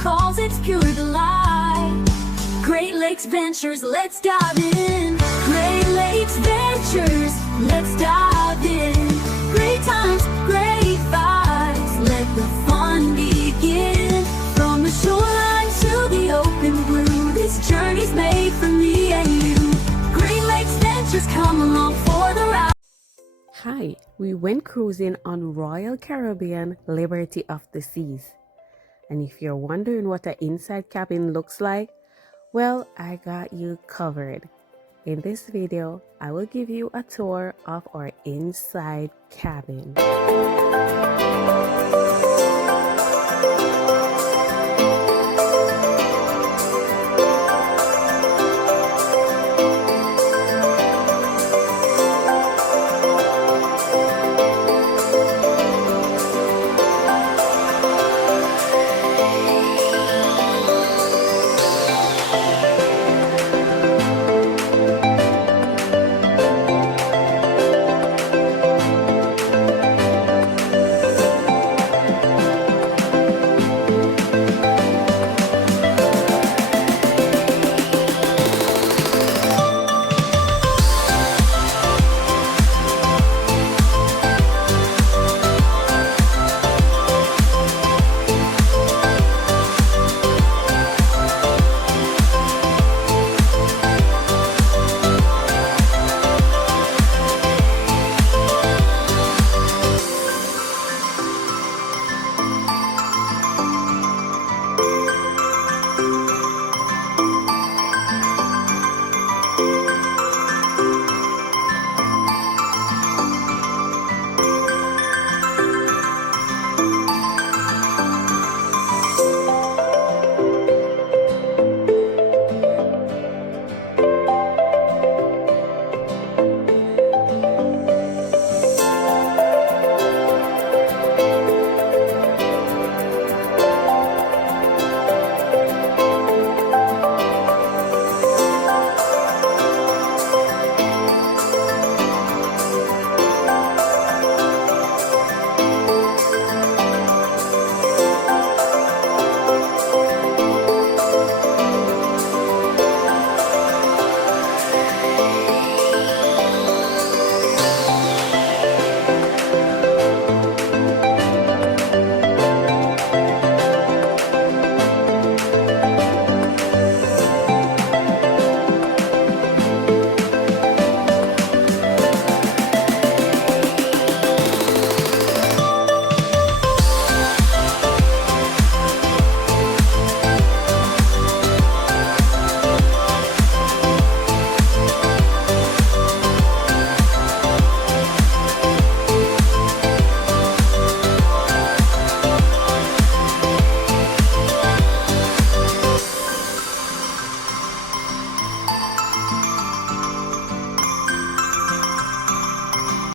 calls, it's pure delight. Great Lakes Ventures, let's dive in. Great Lakes Ventures, let's dive in. Great times, great vibes, let the fun begin. From the shoreline to the open blue, this journey's made for me and you. Great Lakes Ventures, come along for the ride. Hi, we went cruising on Royal Caribbean Liberty of the Seas. And if you're wondering what an inside cabin looks like, well, I got you covered. In this video, I will give you a tour of our inside cabin.